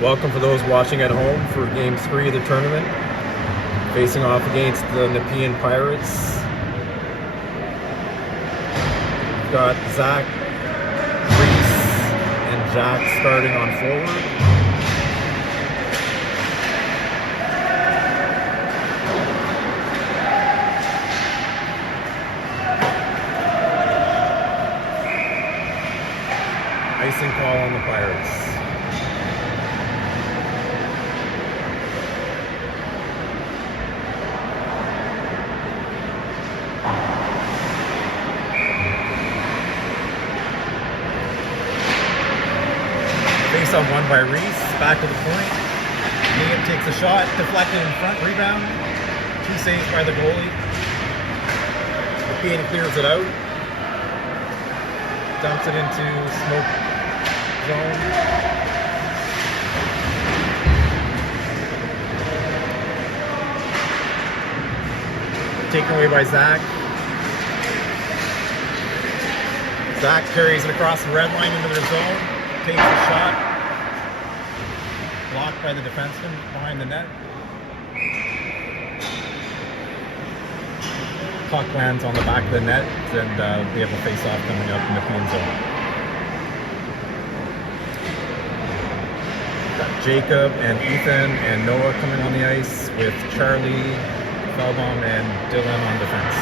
Welcome for those watching at home for Game 3 of the tournament. Facing off against the Nepean Pirates. We've got Zach, Reese, and Jack starting on forward. Icing call on the Pirates. Face off won by Reese, back to the point. Nepean takes a shot, deflected in front, rebound. 2 saves by the goalie. Nepean clears it out. Dumps it into smoke zone. Taken away by Zach. Zach carries it across the red line into their zone. Takes the shot. Blocked by the defenseman behind the net. Puck lands on the back of the net, and we have a face-off coming up in the Nepean zone. Got Jacob and Ethan and Noah coming on the ice with Charlie, Feldbaum, and Dylan on defense.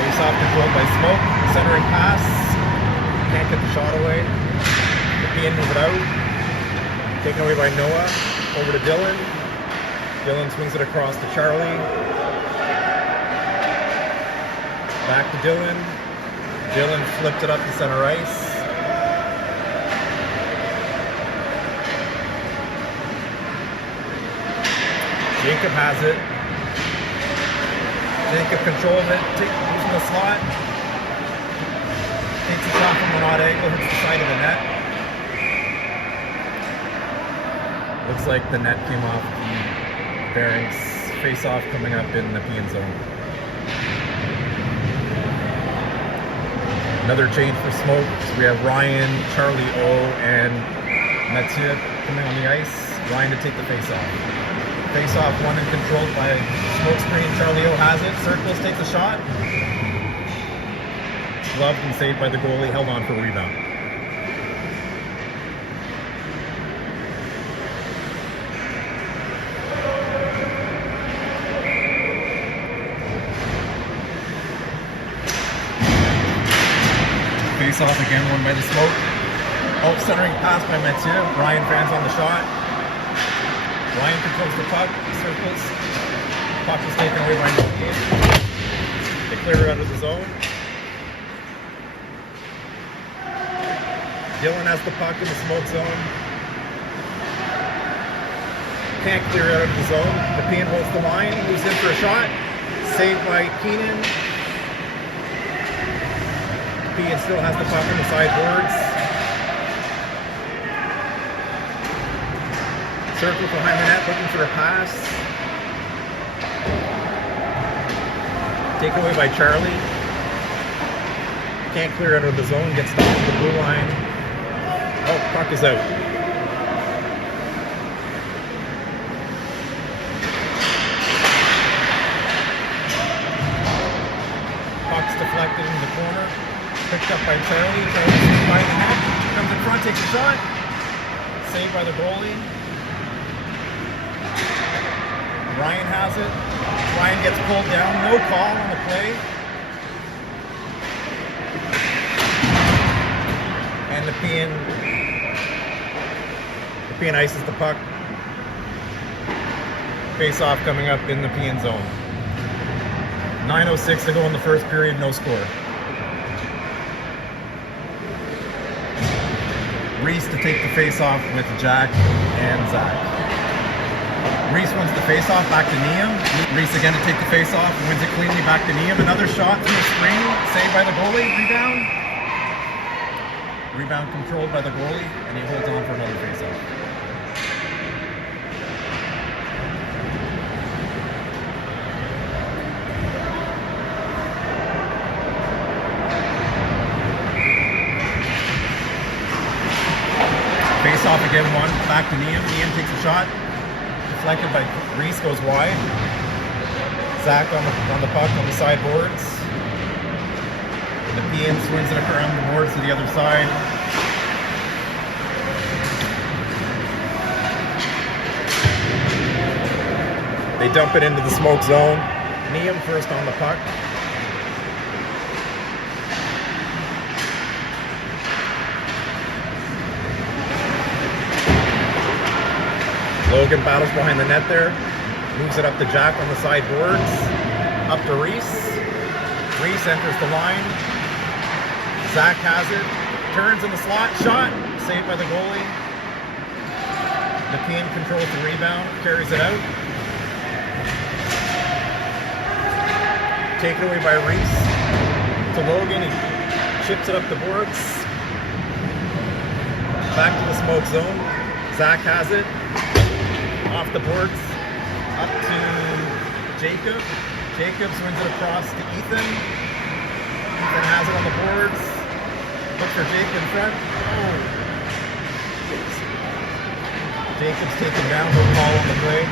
Face-off controlled by Smoke, centering pass. Can't get the shot away. Nepean move it out. Taken away by Noah. Over to Dylan. Dylan swings it across to Charlie. Back to Dylan. Dylan flipped it up to center ice. Jacob has it. Jacob controls it, using the slot. Takes a shot from an odd angle, hits the side of the net. Looks like the net came off the bearings. Face-off coming up in the Nepean zone. Another change for Smoke. So we have Ryan, Charlie O, and Mathieu coming on the ice. Ryan to take the face-off. Face-off won and controlled by Smoke screen. Charlie O has it. Circles, takes a shot. Gloved and saved by the goalie. Held on for a rebound. Face-off again, won by the Smoke. Out-centering pass by Mathieu. Ryan fans on the shot. Ryan controls the puck, circles. Puck is taken away by Nepean. They clear it out of the zone. Dylan has the puck in the Smoke zone. Can't clear it out of the zone. Nepean holds the line, moves in for a shot. Saved by Keenan. Nepean still has the puck in the sideboards. Circle behind the net, looking for a pass. Taken away by Charlie. Can't clear out of the zone, gets knocked to the blue line. Oh, puck is out. Puck's deflected in the corner. Picked up by Charlie. Charlie behind the net. Comes in front, takes a shot. Saved by the goalie. Ryan has it. Ryan gets pulled down. No call on the play. And Nepean ices the puck. Face-off coming up in the Nepean zone. 9:06 to go in the first period. No score. Reese to take the face-off with Jack and Zach. Reese wins the face-off, back to Nepean. Reese again to take the face-off, wins it cleanly back to Nepean. Another shot through the screen, saved by the goalie, rebound. Rebound controlled by the goalie, and he holds on for another face-off. Logan one, back to Nepean. Nepean takes a shot. Deflected by Reese, goes wide. Zach on the puck on the sideboards. Nepean swings it around the boards to the other side. They dump it into the smoke zone. Nepean first on the puck. Logan battles behind the net there. Moves it up to Jack on the sideboards. Up to Reese. Reese enters the line. Zach has it. Turns in the slot. Shot. Saved by the goalie. Nepean controls the rebound. Carries it out. Taken away by Reese. To Logan. He chips it up the boards. Back to the smoke zone. Zach has it. Off the boards. Up to Jacob. Jacob swings it across to Ethan. Ethan has it on the boards. Looks for Jake in front. Oh. Jacob's taken down. No call on the play.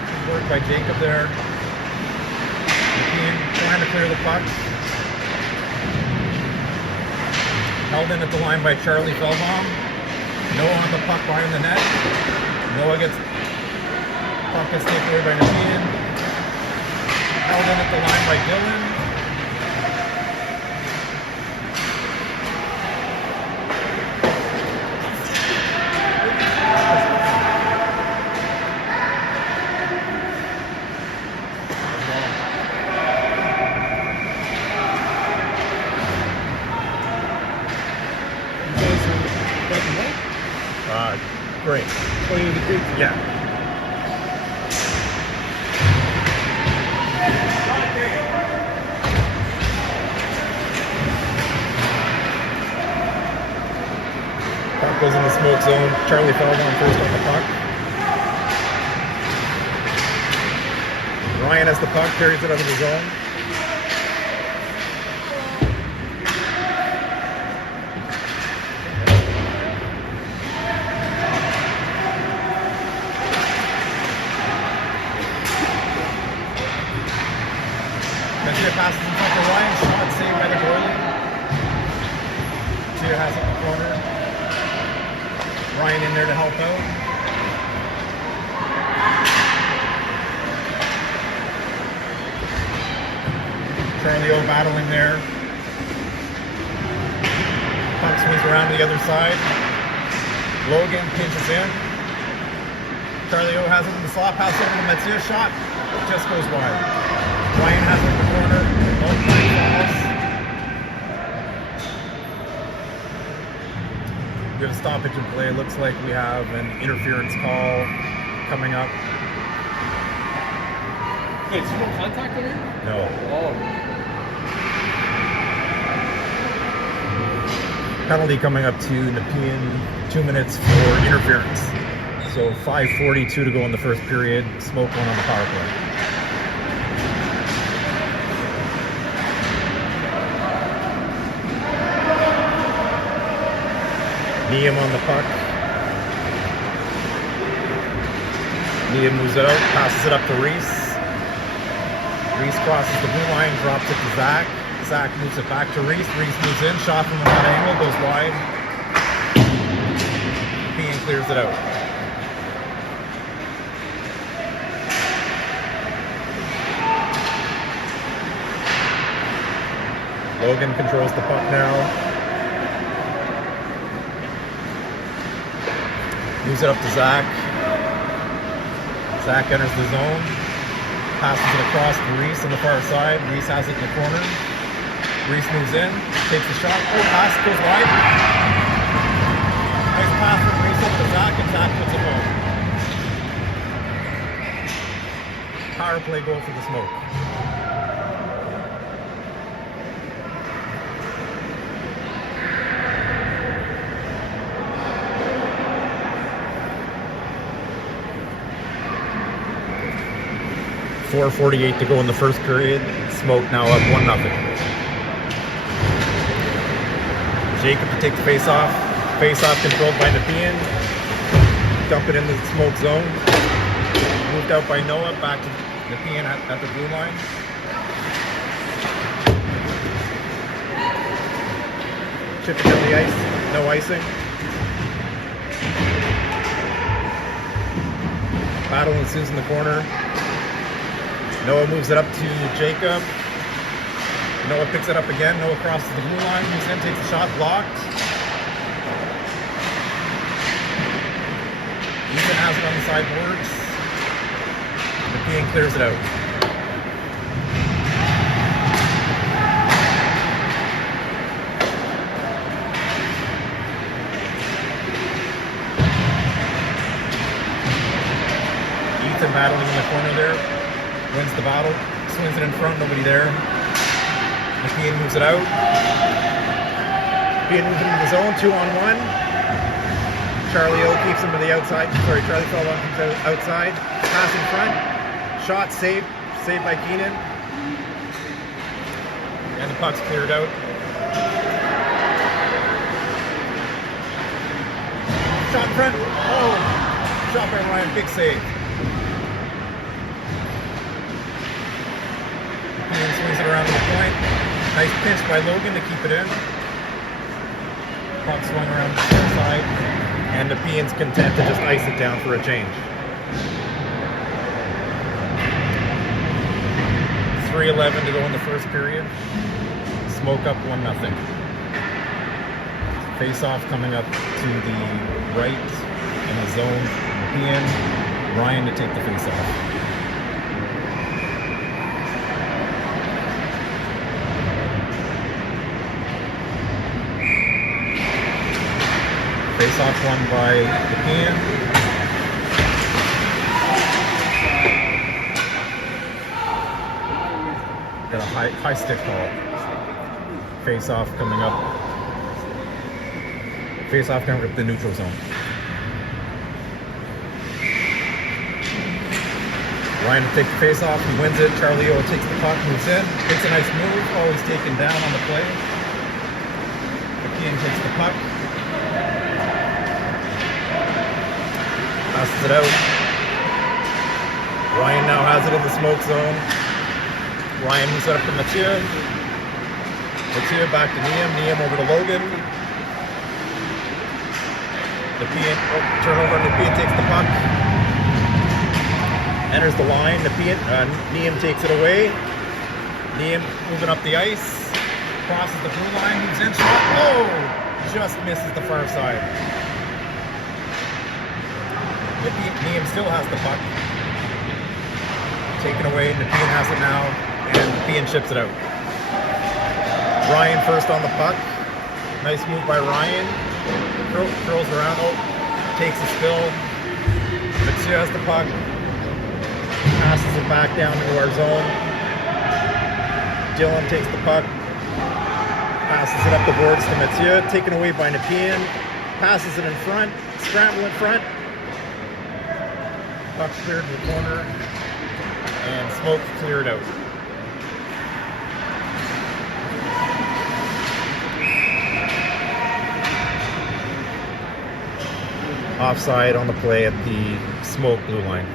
Good work by Jacob there. Nepean trying to clear the puck. Held in at the line by Charlie Feldbaum. Noah on the puck behind the net. Noah gets puck gets taken away by Nepean. Held in at the line by Dylan. Great. 20 degrees? Yeah. Puck goes in the smoke zone. Charlie Feldbaum first on the puck. Ryan has the puck, carries it out of the zone. Passes in front of Ryan, shot saved by the goalie. Tia has it in the corner. Ryan in there to help out. Charlie O battling there. Puck swings around to the other side. Logan pinches in. Charlie O has it in the slot, pass over to Mathieu, shot. Just goes wide. Ryan has it in the corner. Both falls. We have a stoppage in play. Looks like we have an interference call coming up. Wait, is there no contact on here? No. Oh. Penalty coming up to Nepean. 2 minutes for interference. So 5:42 to go in the first period. Smoke one on the power play. Nepean on the puck. Nepean moves it out, passes it up to Reese. Reese crosses the blue line, drops it to Zach. Zach moves it back to Reese. Reese moves in, shot from that angle, goes wide. Nepean clears it out. Logan controls the puck now. Moves it up to Zach. Zach enters the zone. Passes it across to Reese on the far side. Reese has it in the corner. Reese moves in. Takes the shot. Oh, pass goes wide. Nice pass from Reese up to Zach, and Zach puts it home. Power play goal for the Smoke. .448 to go in the first period. Smoke now up 1-0. Jacob to take the face off. Face-off controlled by Nepean. Dump it in the smoke zone. Moved out by Noah, back to Nepean at the blue line. Chipping down the ice, no icing. Battle ensues in the corner. Noah moves it up to Jacob. Noah picks it up again. Noah crosses the blue line, moves in, takes a shot, blocked. Ethan has it on the sideboards. Nepean clears it out. Ethan battling in the corner there. Wins the battle. Swings it in front, nobody there. Nepean moves it out. Nepean moves it into the zone, 2-on-1. Charlie O keeps him to the outside. Sorry, Charlie fell on keeps out outside. Pass in front. Shot saved. Saved by Keenan. And the puck's cleared out. Shot in front. Oh! Shot by Ryan. Big save. Nepean swings it around to the point. Nice pinch by Logan to keep it in. Puck swung around the far side. And Nepean's content to just ice it down for a change. 3:11 to go in the first period. Smoke up 1-0. Face-off coming up to the right in the zone. Nepean, Ryan to take the face-off. Face-off won by Nepean. Got a high stick call. Face-off coming up. Face-off coming up the neutral zone. Ryan to take the face-off. He wins it. Charlie O takes the puck, moves in. Takes a nice move. Always taken down on the play. Nepean takes the puck. Passes it out. Ryan now has it in the smoke zone. Ryan moves it up to Mathieu. Mathieu back to Neam. Neam over to Logan. Nepean, turnover. Nepean takes the puck. Enters the line. Neam takes it away. Neam moving up the ice. Crosses the blue line. Moves in. Shot. Oh! Just misses the far side. Neam still has the puck. Taken away. Nepean has it now. And Nepean chips it out. Ryan first on the puck. Nice move by Ryan. Throws around. Oh, takes a spill. Mathieu has the puck. Passes it back down into our zone. Dylan takes the puck. Passes it up the boards to Mathieu. Taken away by Nepean. Passes it in front. Scramble in front. Puck cleared to the corner. And smoke cleared out. Offside on the play at the smoke blue line.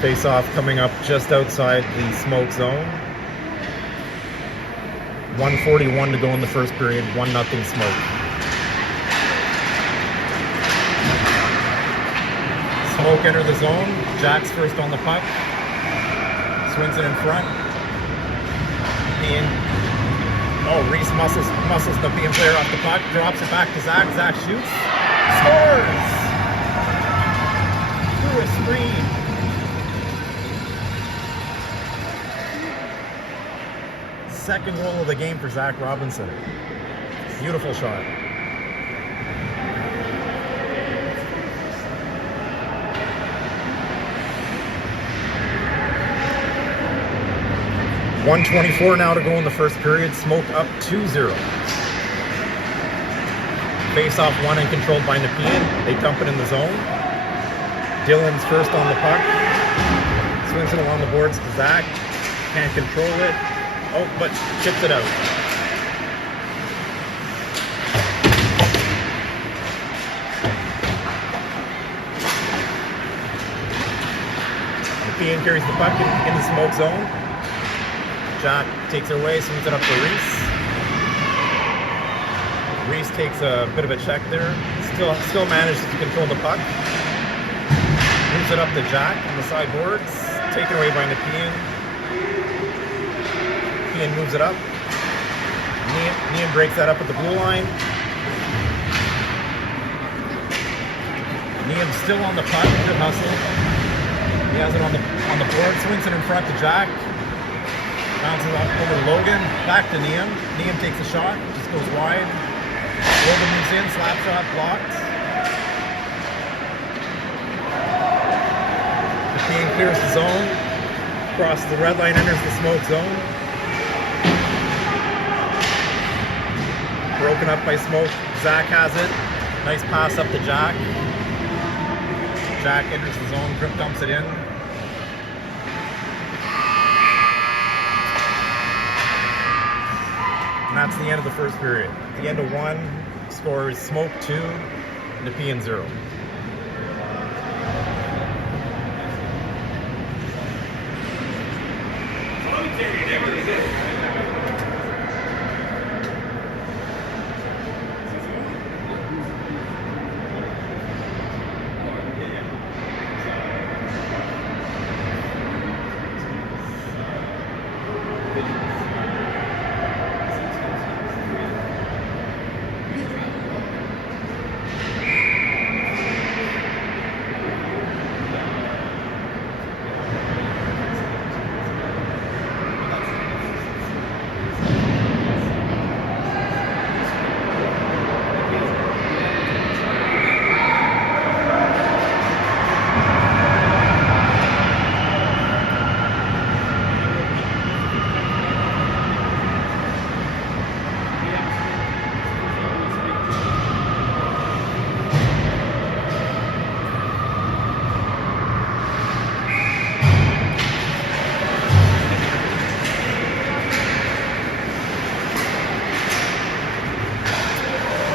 Face-off coming up just outside the smoke zone. 1:41 to go in the first period. 1-0 smoke. Smoke enter the zone. Jack's first on the puck. Swings it in front. Reese muscles the Nepean player off the puck. Drops it back to Zach. Zach shoots. Scores! Through a screen. Second goal of the game for Zach Robinson. Beautiful shot. .124 now to go in the first period. Smoke up 2-0. Face-off won and controlled by Nepean. They dump it in the zone. Dylan's first on the puck. Swings it along the boards to Zach. Can't control it. Oh, but chips it out. Nepean carries the puck in the smoke zone. Jack takes it away, swings it up to Reese. Reese takes a bit of a check there. Still manages to control the puck. Moves it up to Jack on the sideboards. Taken away by Nepean. Nepean moves it up. Nepean breaks that up at the blue line. Nepean's still on the puck. Good hustle. He has it on the board. Swings it in front to Jack. Bounces off over to Logan. Back to Nepean. Nepean takes a shot. Just goes wide. Logan moves in. Slap shot blocked. Nepean clears the zone. Across the red line, enters the smoke zone. Broken up by smoke. Zach has it. Nice pass up to Jack. Jack enters the zone. Grip dumps it in. And that's the end of the first period. At the end of one, score is Smoke 2, Nepean 0.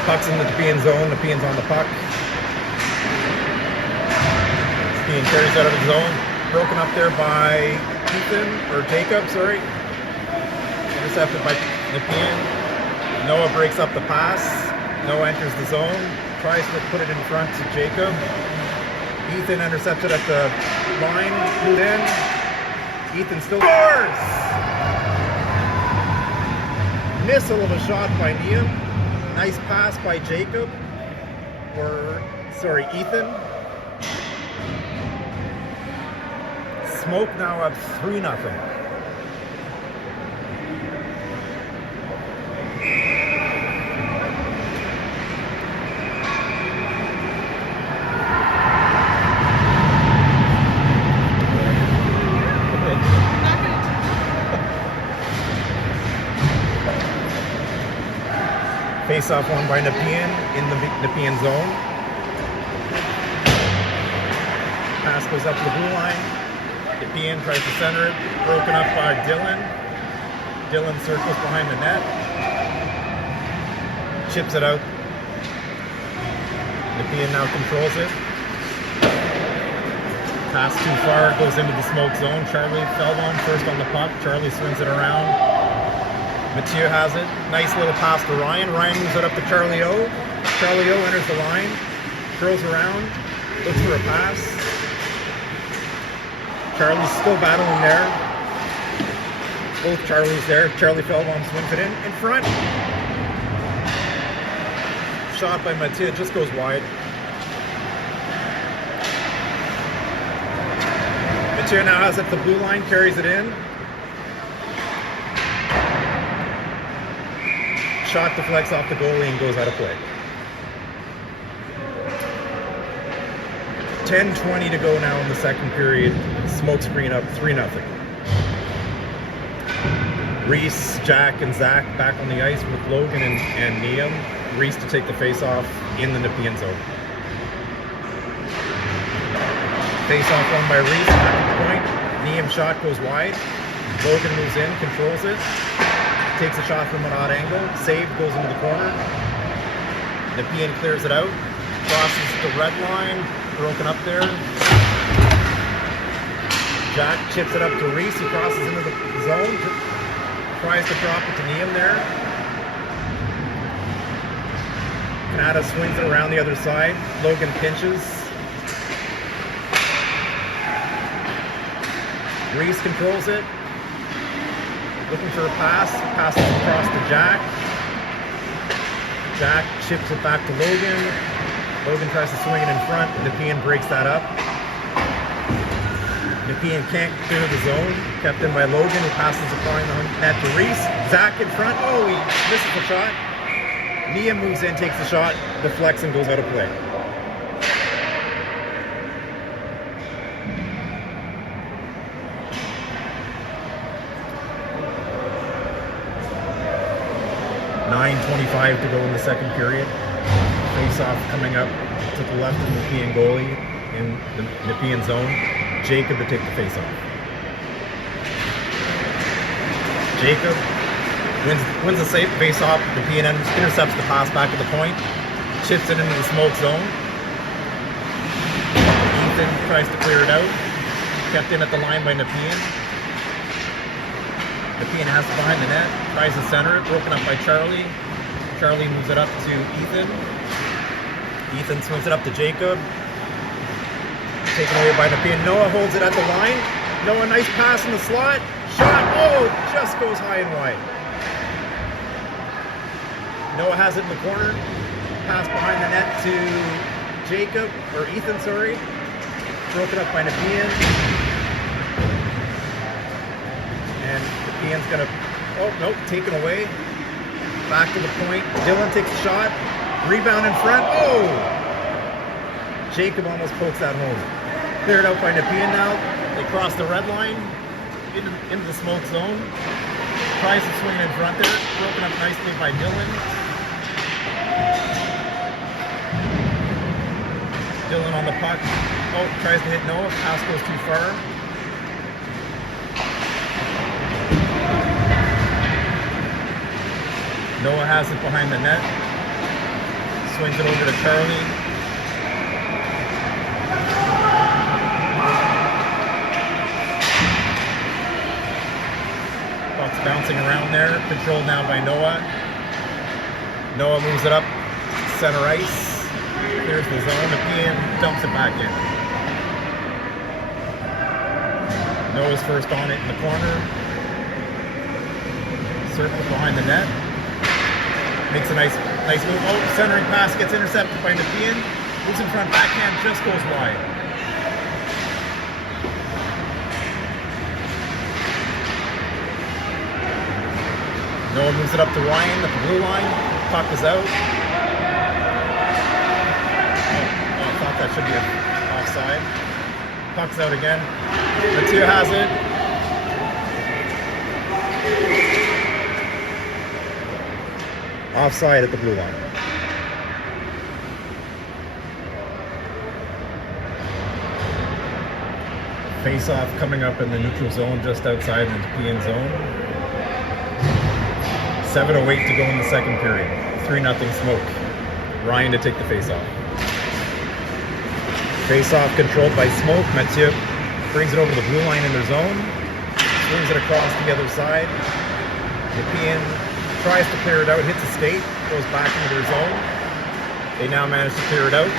Puck's in the Nepean zone. Nepean's on the puck. Nepean carries out of the zone. Broken up there by Jacob, sorry. Intercepted by Nepean. Noah breaks up the pass. Noah enters the zone. Tries to put it in front to Jacob. Ethan intercepted at the line. Flew in. Ethan still scores! Missile of a shot by Nepean. Nice pass by Jacob, Ethan. Smoke now up 3-0. Face-off won by Nepean in the Nepean zone. Pass goes up to the blue line. Nepean tries to center it. Broken up by Dylan. Dylan circles behind the net. Chips it out. Nepean now controls it. Pass too far. Goes into the smoke zone. Charlie Feldon first on the puck. Charlie swings it around. Mathieu has it. Nice little pass to Ryan. Ryan moves it up to Charlie O. Charlie O enters the line. Curls around. Looks for a pass. Charlie's still battling there. Both Charlies there. Charlie Feldbaum swings it in front. Shot by Mathieu. Just goes wide. Mathieu now has it at the blue line. Carries it in. Shot deflects off the goalie and goes out of play. 10:20 to go now in the second period. Smoke screen up 3-0. Reese, Jack, and Zach back on the ice with Logan and Nepean. Reese to take the face-off in the Nepean zone. Face-off won by Reese, back at the point. Nepean shot goes wide. Logan moves in, controls it. Takes a shot from an odd angle. Save, goes into the corner. Nepean clears it out. Crosses the red line. Broken up there. Jack chips it up to Reese. He crosses into the zone. Tries to drop it to Nepean there. Canada swings it around the other side. Logan pinches. Reese controls it. Looking for a pass. Passes across to Jack. Jack chips it back to Logan. Logan tries to swing it in front. Nepean breaks that up. Nepean can't clear the zone. Kept in by Logan, who passes the flying net to Reese. Zach in front. Oh, he misses the shot. Nepean moves in, takes the shot, deflects, and goes out of play. .25 to go in the second period. Face-off coming up to the left of the Nepean goalie in the Nepean zone. Jacob to take the face-off. Jacob wins the safe face-off. Nepean intercepts the pass back to the point. Chips it into the smoke zone. Ethan tries to clear it out. Kept in at the line by Nepean. Nepean has it behind the net. Tries to center it. Broken up by Charlie. Charlie moves it up to Ethan. Ethan swings it up to Jacob. Taken away by Nepean. Noah holds it at the line. Noah, nice pass in the slot. Shot. Oh, just goes high and wide. Noah has it in the corner. Pass behind the net to Jacob, or Ethan, sorry. Broken up by Nepean. And Nepean's gonna, oh, nope, taken away. Back to the point. Dylan takes a shot. Rebound in front. Oh! Jacob almost pokes that home. Cleared out by Nepean now. They cross the red line into the smoke zone. Tries to swing in front there. Broken up nicely by Dylan. Dylan on the puck. Oh, tries to hit Noah. Pass goes too far. Noah has it behind the net. Swings it over to Charlie. Puck's bouncing around there. Controlled now by Noah. Noah moves it up center ice. Clears the zone. Nepean dumps it back in. Noah's first on it in the corner. Circle behind the net. Makes a nice move. Oh, centering pass gets intercepted by Nepean. Moves in front, backhand just goes wide. Noah moves it up to Ryan at the blue line. Puck is out. Oh, I thought that should be offside. Puck's out again. Mathieu has it. Offside at the blue line. Face-off coming up in the neutral zone just outside the Nepean zone. 7:08 to go in the second period. 3-0 Smoke. Ryan to take the face-off. Face-off controlled by Smoke. Mathieu brings it over the blue line in their zone. Swings it across the other side. Nepean tries to clear it out, hits a skate, goes back into their zone. They now manage to clear it out.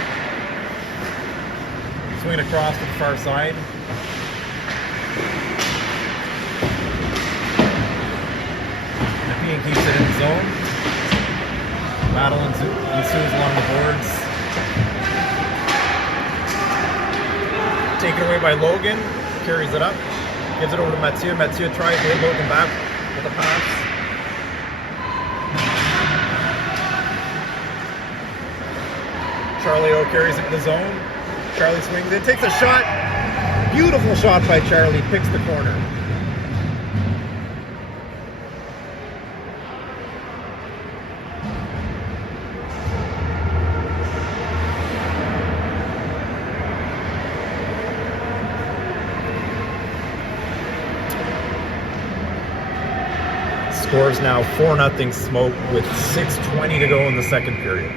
Swing across to the far side. Nepean keeps it in the zone. Battle ensues along the boards. Taken away by Logan. Carries it up. Gives it over to Mathieu. Mathieu tries to hit Logan back with a pass. Charlie O carries it to the zone. Charlie swings in, takes a shot. Beautiful shot by Charlie, picks the corner. Scores now 4-0 Smoke with 6:20 to go in the second period.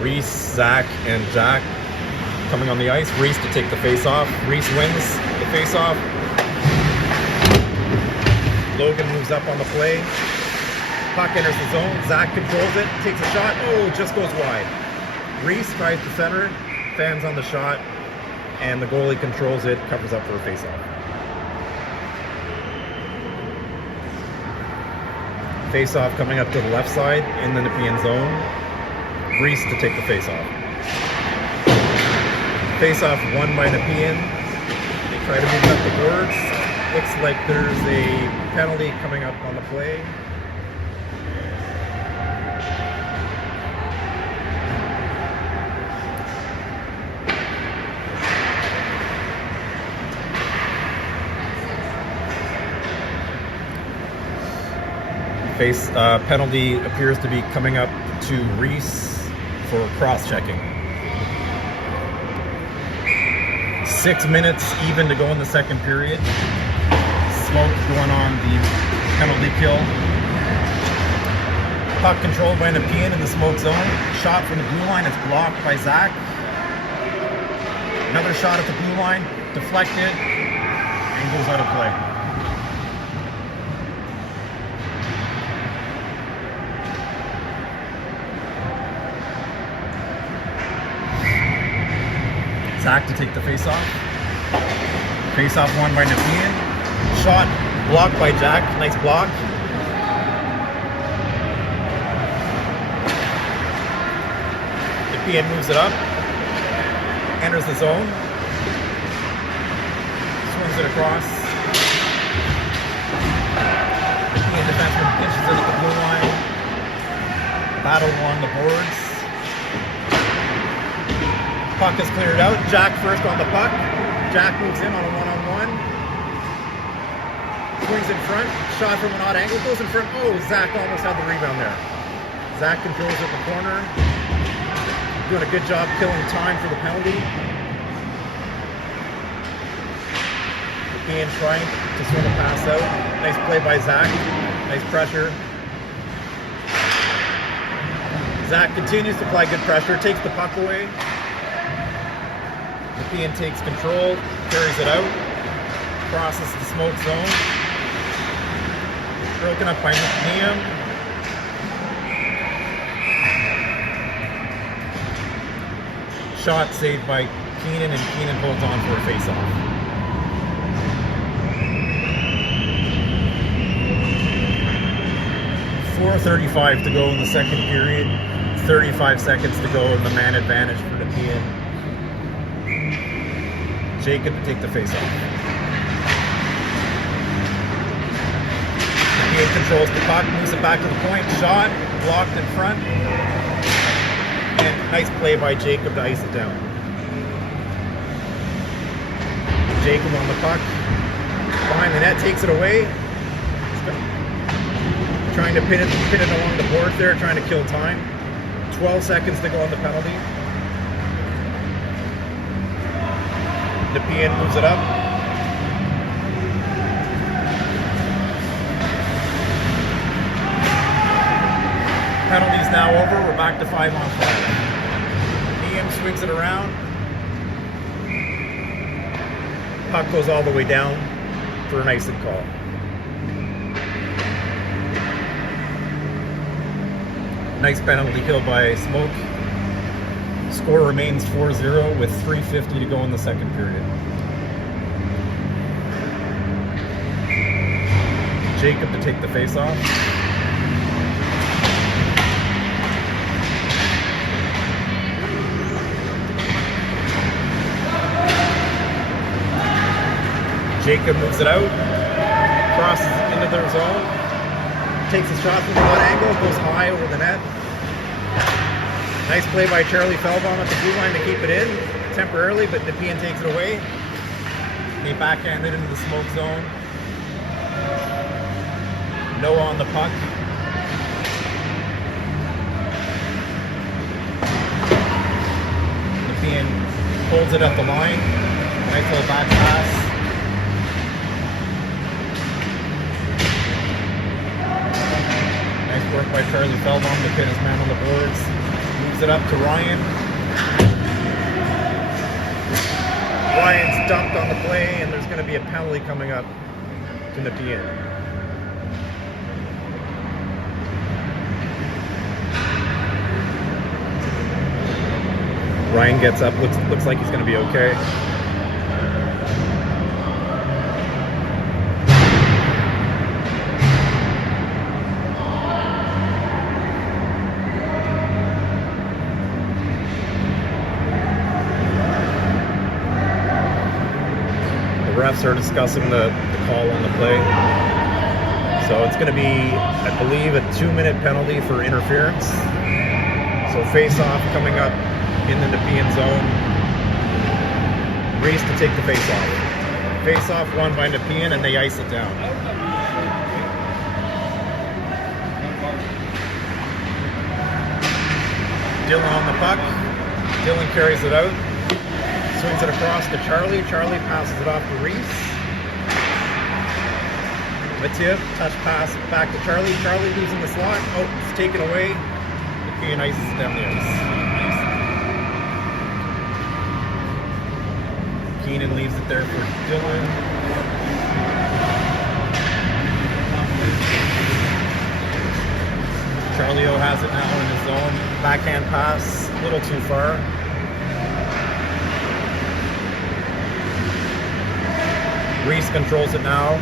Reese, Zach, and Jack coming on the ice. Reese to take the face off. Reese wins the face off. Logan moves up on the play. Puck enters the zone. Zach controls it, takes a shot. Oh, just goes wide. Reese tries to center it, fans on the shot, and the goalie controls it, covers up for a face-off. Face-off coming up to the left side in the Nepean zone. Reese to take the face-off. Face-off won by Nepean. They try to move up the boards. Looks like there's a penalty coming up on the play. Penalty appears to be coming up to Reese for cross-checking. 6 minutes even to go in the second period. Smoke going on the penalty kill. Puck controlled by Nepean in the smoke zone. Shot from the blue line, it's blocked by Zach. Another shot at the blue line, deflected, and goes out of play. Zach to take the face-off. Face-off won by Nepean. Shot blocked by Jack. Nice block. Nepean moves it up. Enters the zone. Swings it across. Nepean defenseman pinches it at the blue line. Battle along the boards. Puck is cleared out. Jack first on the puck. Jack moves in on a one-on-one. Swings in front. Shot from an odd angle. Goes in front. Oh, Zach almost had the rebound there. Zach controls it in the corner. Doing a good job killing time for the penalty. Nepean trying to swing a pass out. Nice play by Zach. Nice pressure. Zach continues to apply good pressure. Takes the puck away. Nepean takes control, carries it out, crosses the smoke zone. Broken up by Nepean. Shot saved by Keenan, and Keenan holds on for a face-off. .4:35 to go in the second period. 35 seconds to go in the man advantage for Nepean. Jacob to take the face-off. Nepean controls the puck, moves it back to the point. Shot, blocked in front. And nice play by Jacob to ice it down. Jacob on the puck. Behind the net, takes it away. Trying to pin it along the board there, trying to kill time. 12 seconds to go on the penalty. Nepean moves it up. Penalty's now over. We're back to 5-on-5. Nepean swings it around. Puck goes all the way down for an icing call. Nice penalty kill by Smoke. Score remains 4-0 with 3:50 to go in the second period. Jacob to take the face-off. Jacob moves it out, crosses into their zone, takes a shot from the one angle, goes high over the net. Nice play by Charlie Feldbaum at the blue line to keep it in temporarily, but Nepean takes it away. He backhanded into the smoke zone. Noah on the puck. Nepean holds it up the line. Nice little back pass. Nice work by Charlie Feldbaum to pin his man on the boards. Moves it up to Ryan. dumped on the play, and there's going to be a penalty coming up to Nepean. Ryan gets up, looks like he's going to be okay. Refs are discussing the call on the play. So it's going to be, I believe, a 2-minute penalty for interference. So face-off coming up in the Nepean zone. Reese to take the face-off. Face-off won by Nepean, and they ice it down. Dylan on the puck. Dylan carries it out. Swings it across to Charlie. Charlie passes it off to Reese. Mathieu, touch pass back to Charlie. Charlie losing the slot. Oh, it's taken away. Nepean ices it down the ice. Keenan leaves it there for Dylan. Charlie O has it now in his zone. Backhand pass, a little too far. Reese controls it now.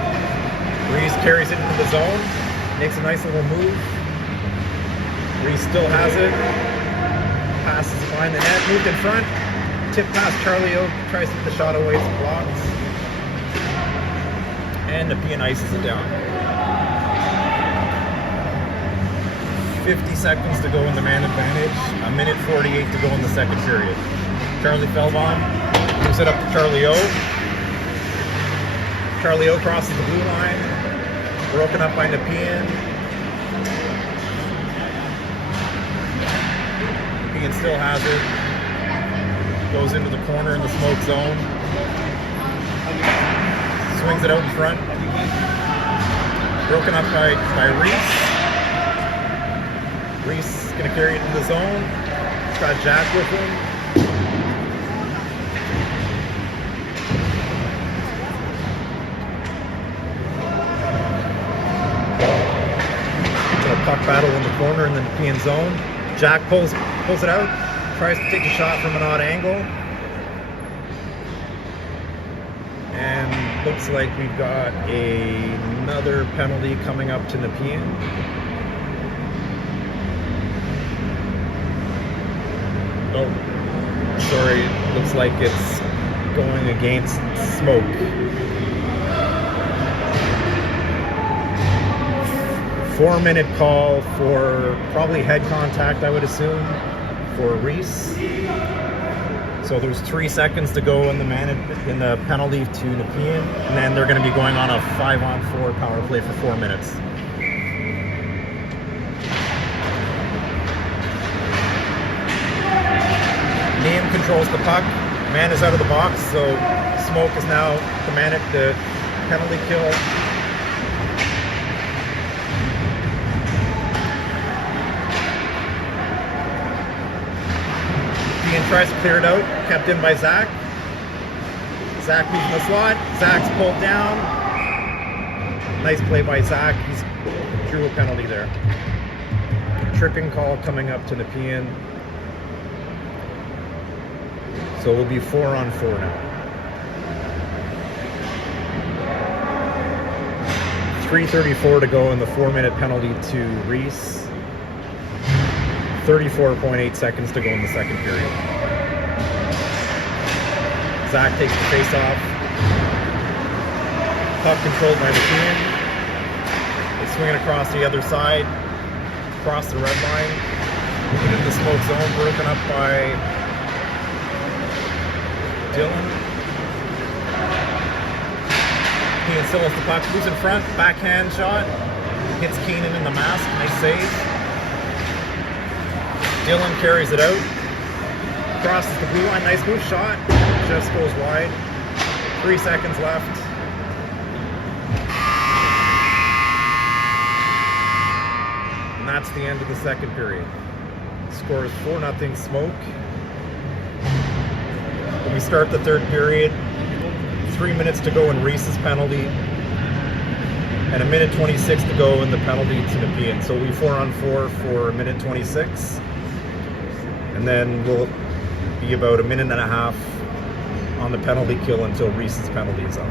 Reese carries it into the zone. Makes a nice little move. Reese still has it. Passes behind the net. Moved in front. Tip past Charlie O. Tries to get the shot away. It's blocked. And Nepean ices it down. 50 seconds to go in the man advantage. 1:48 to go in the second period. Charlie Feldbaum moves it up to Charlie O. Charlie O crosses the blue line, broken up by Nepean. Nepean still has it. Goes into the corner in the smoke zone. Swings it out in front. Broken up by Reese. Reese is going to carry it into the zone. He's got Jack with him. Puck battle in the corner in the Nepean zone. Jack pulls it out, tries to take a shot from an odd angle. And looks like we've got another penalty coming up to Nepean. Oh, sorry, looks like it's going against Smoke. 4-minute call for probably head contact, I would assume, for Reese. So there's 3 seconds to go in the penalty to Nepean, and then they're going to be going on a 5-on-4 power play for 4 minutes. Nepean controls the puck. Man is out of the box, so Smoke is now the penalty kill. Tries to clear it out, kept in by Zach. Zach moves in the slot. Zach's pulled down. Nice play by Zach. He's drew a penalty there. Tripping call coming up to Nepean. So we'll be 4-on-4 now. 3:34 to go in the 4-minute penalty to Reese. 34.8 seconds to go in the second period. Zach takes the face off. Puck controlled by Nepean. They swing it across the other side, across the red line, into the smoke zone, broken up by Dylan. Nepean still has the puck, moves in front, backhand shot, hits Keenan in the mask, nice save. Dylan carries it out, crosses the blue line, nice move, shot, just goes wide. 3 seconds left. And that's the end of the second period. Score is 4-0 Smoke. When we start the third period, 3 minutes to go in Reese's penalty, and 1:26 to go in the penalty to Nepean. So we 4-on-4 for 1:26, and then we'll be about 1.5 minutes on the penalty kill until Reese's penalty is up.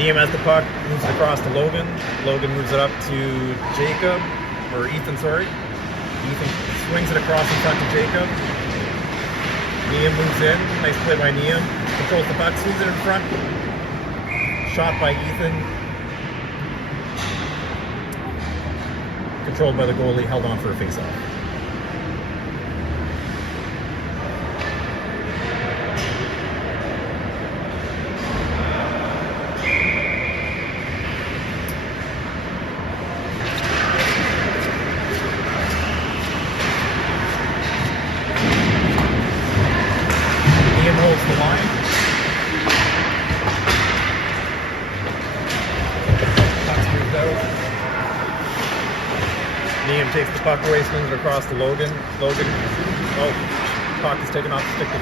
Nepean has the puck, moves it across to Logan. Logan moves it up to Jacob, or Ethan, sorry. Ethan swings it across in front to Jacob. Nepean moves in. Nice play by Nepean. Controls the puck, swings it in front. Shot by Ethan. Controlled by the goalie, held on for a face-off. Holds the line. Puck's moved out. Nepean takes the puck away, swings it across to Logan. Logan, oh, puck is taken off the stick.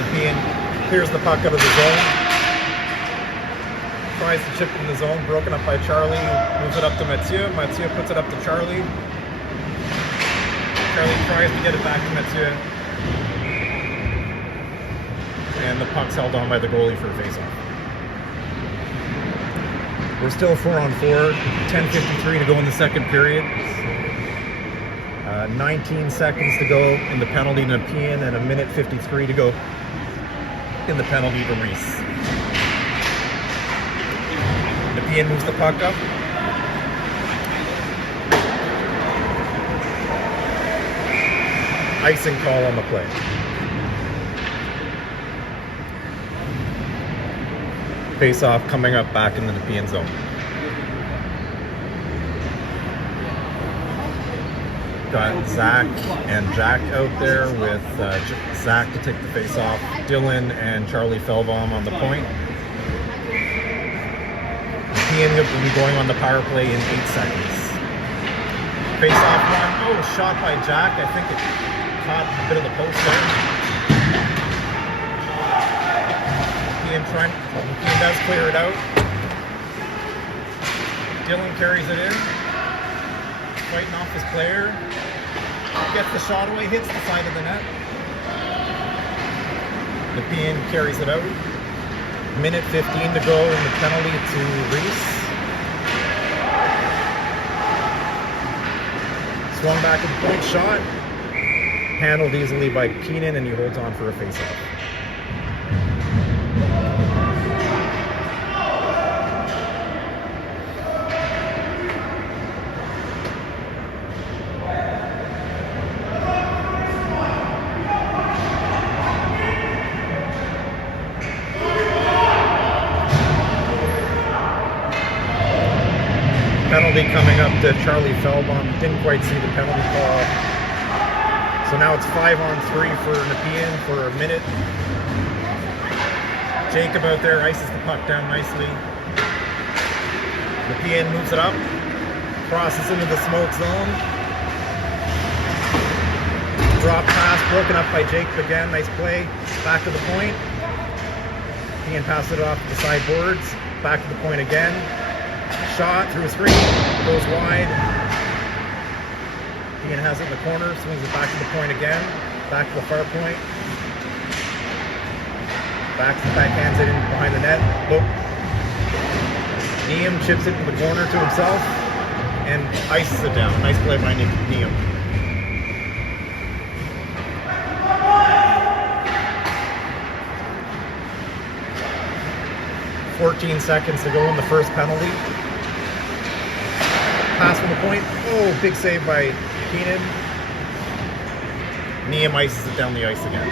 Nepean clears the puck out of the zone. Tries to chip in the zone, broken up by Charlie. Moves it up to Mathieu. Mathieu puts it up to Charlie. Charlie tries to get it back to Mathieu. And the puck's held on by the goalie for a face-off. We're still 4-on-4, 10:53 to go in the second period. 19 seconds to go in the penalty to Nepean, and 1:53 to go in the penalty to Reese. Nepean moves the puck up. Icing call on the play. Face-off coming up back in the Nepean zone. Got Zach and Jack out there with Zach to take the face-off. Dylan and Charlie Feldbaum on the point. Nepean will be going on the power play in 8 seconds. Face-off one. Oh, shot by Jack. I think it caught a bit of the post there. Nepean does clear it out. Dylan carries it in. Fighting off his player. Gets the shot away, hits the side of the net. Nepean carries it out. 1:15 to go in the penalty to Reese. Swung back at the point, shot. Handled easily by Keenan, and he holds on for a face-off. Penalty coming up to Charlie Feldbaum. Didn't quite see the penalty call. So now it's 5-on-3 for Nepean for a minute. Jacob out there ices the puck down nicely. Nepean moves it up, crosses into the smoke zone. Drop pass broken up by Jacob again. Nice play. Back to the point. Nepean passes it off to the sideboards. Back to the point again. Shot through a screen. Goes wide. Nepean has it in the corner. Swings it back to the point again. Back to the far point. Backhands it in behind the net. Look. Nepean chips it in the corner to himself and ices it down. Nice play by Nepean. .14 seconds to go in the first penalty. Pass from the point. Oh, big save by Keenan. Nepean ices it down the ice again.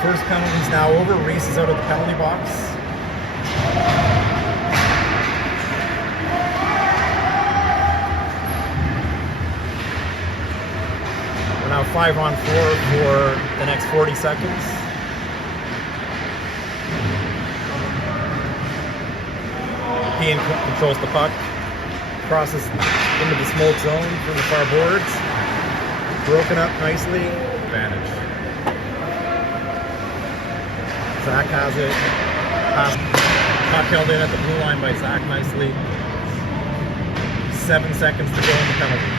First penalty's now over. Reese is out of the penalty box. We're now 5-on-4 for the next 40 seconds. Nepean controls the puck, crosses into the smoke zone from the far boards. Broken up nicely. Advantage. Zach has it. Puck held in at the blue line by Zach nicely. 7 seconds to go in the penalty.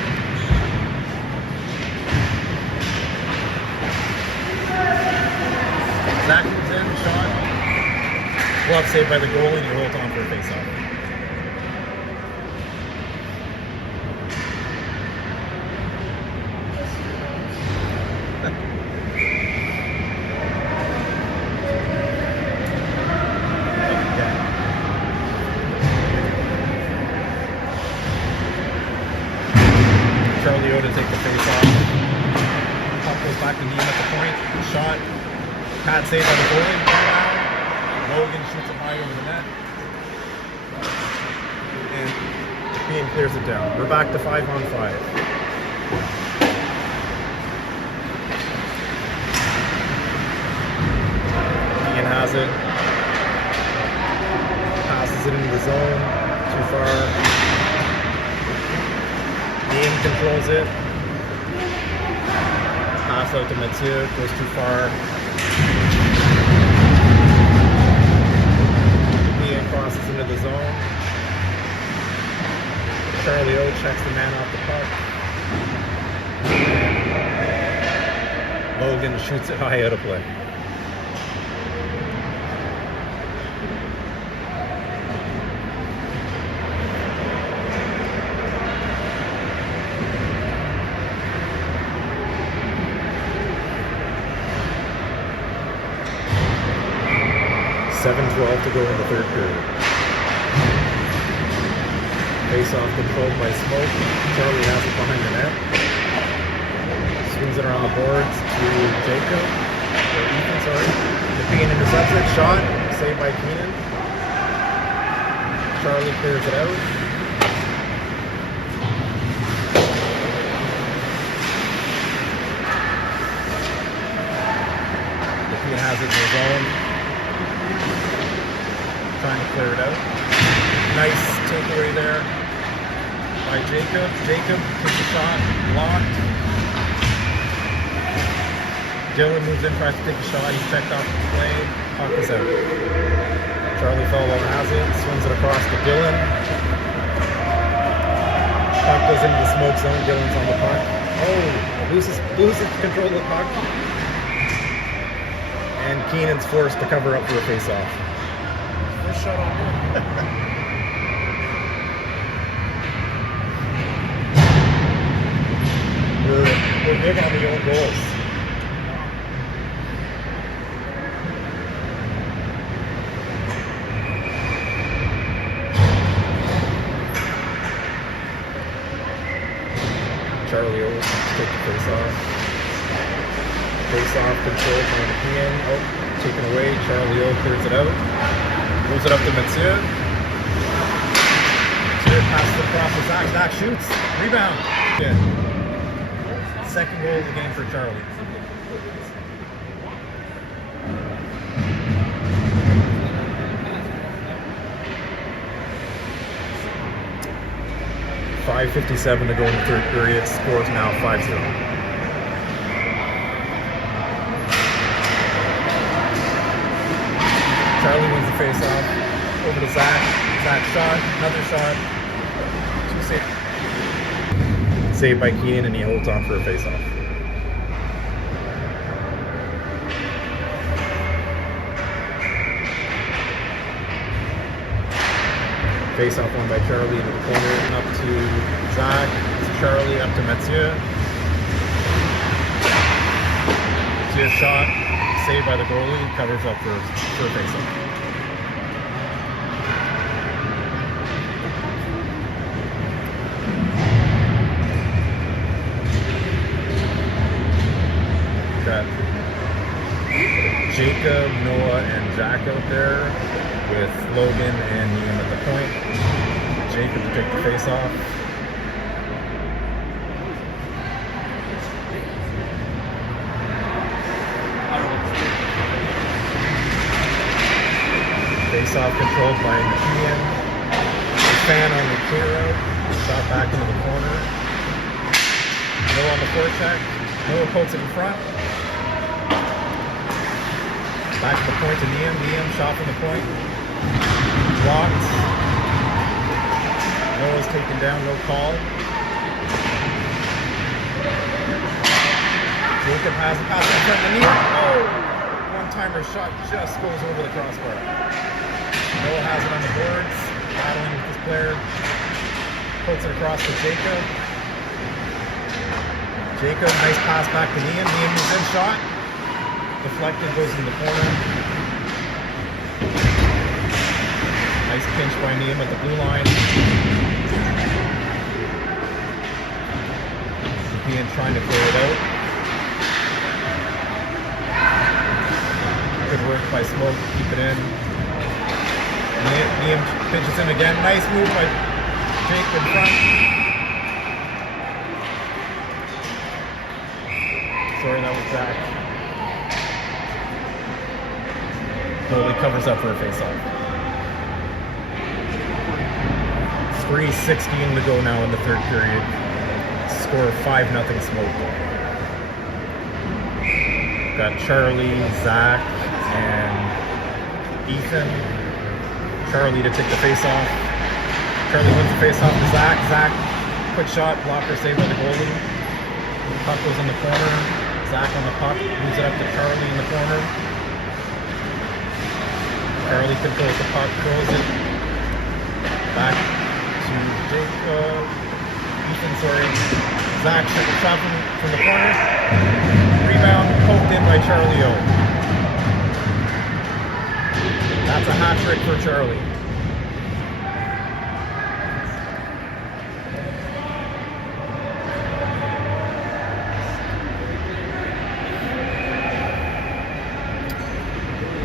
Zach moves in, shot. Glove saved by the goalie, and he holds on for a face-off. Charlie O to take the face-off. Puck goes back to Nepean at the point. Shot. Pad saved by the goalie. Logan shoots it high over the net. And Nepean clears it down. We're back to 5-on-5. Nepean has it. Passes it into the zone. Too far. Nepean controls it. Pass out to Mathieu. Goes too far. Crosses into the zone. Charlie O checks the man off the puck. Logan shoots it high out of play. .12 to go in the third period. Face-off controlled by Smoke. Charlie has it behind the net. Swings it around the boards to Jacob. Or Ethan, sorry. Nepean intercepts it. Shot. Saved by Keenan. Charlie clears it out. Nepean has it in his zone. Trying to clear it out. Nice takeaway there by Jacob. Jacob takes a shot, blocked. Dylan moves in, tries to take a shot. He's checked off the play. Puck is out. Charlie Fellow has it, swings it across to Dylan. Puck goes into the smoke zone. Dylan's on the puck. Oh, loses control of the puck. And Keenan's forced to cover up for a face-off. First shot on him. We're big on the own goals. Charlie Owens take the face-off. Face-off control from Nepean. Oh, taken away. Charlie O clears it out. Moves it up to Mathieu. Mathieu passes it across to Zach. Zach shoots. Rebound. Good. Second goal of the game for Charlie. 5:57 to go in the third period. Score is now 5-0. Charlie wins the face-off. Over to Zach. Zach shot. Another shot. Two saves. Saved by Keenan, and he holds on for a face-off. Face-off won by Charlie into the corner, and up to Zach. To Charlie, up to Mathieu. Mathieu shot. Saved by the goalie, covers up for a face-off. Got Jacob, Noah, and Jack out there with Logan and Liam at the point. Jacob to take the face-off. Face-off controlled by Nepean. Fan on the clear out. Shot back into the corner. Noah on the forecheck. Noah pokes it in front. Back to the point to Liam. Liam shot from the point. Blocked. Noah's taken down, no call. Jacob has a pass in front of Liam. Oh! One-timer shot just goes over the crossbar. Noah has it on the boards, battling with his player, puts it across to Jacob. Jacob, nice pass back to Liam. Liam moves in, shot. Deflected, goes in the corner. Nice pinch by Liam at the blue line. Nepean trying to clear it out. Good work by Smoke to keep it in. Liam pitches in again. Nice move by Jake in front. Sorry, that was Zach. Goalie covers up for a face-off. 3:16 to go now in the third period. Score 5-0 Smoke. Got Charlie, Zach, and Ethan. Charlie to take the face-off. Charlie wins the face-off to Zach. Zach, quick shot, blocker saved by the goalie. Puck goes in the corner. Zach on the puck, moves it up to Charlie in the corner. Charlie controls the puck, throws it back to Jacob. Ethan, sorry. Zach shot from the corner. Rebound, poked in by Charlie O. That's a hat trick for Charlie.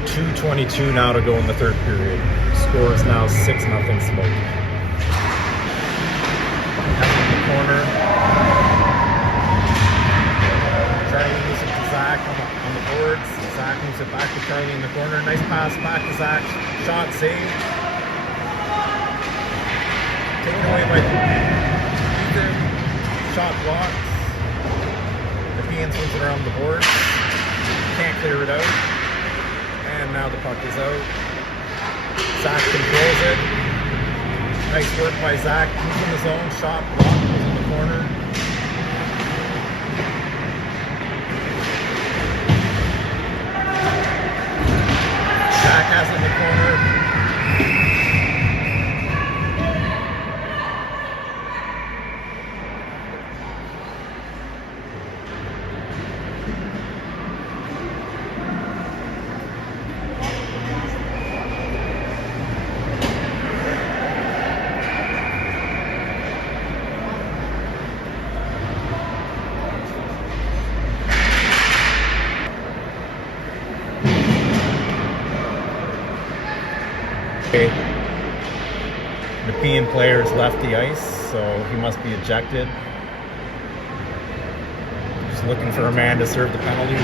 .222 now to go in the third period. Score is now 6-0 Smoke. Back in the corner. Charlie moves it to Zach on the boards. Zach moves it back to Charlie in the corner. Nice pass back to Zach. Shot saved. Taken away by Ethan. Shot blocked. Nepean swings it around the boards. Can't clear it out. And now the puck is out. Zach controls it. Nice work by Zach. Moves in the zone. Shot blocked. Goes in the corner. Zach has it in the corner. Nepean players left the ice, so he must be ejected. Just looking for a man to serve the penalty.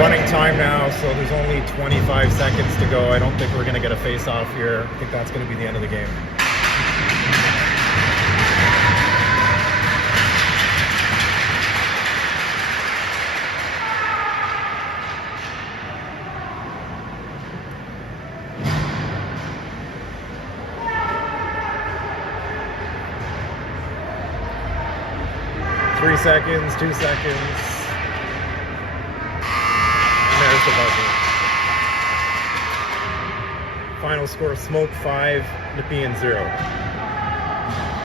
Running time now, so there's only 25 seconds to go. I don't think we're going to get a face-off here. I think that's going to be the end of the game. Three seconds, 2 seconds. And there's the buzzer. Final score, Smoke 5, Nepean 0.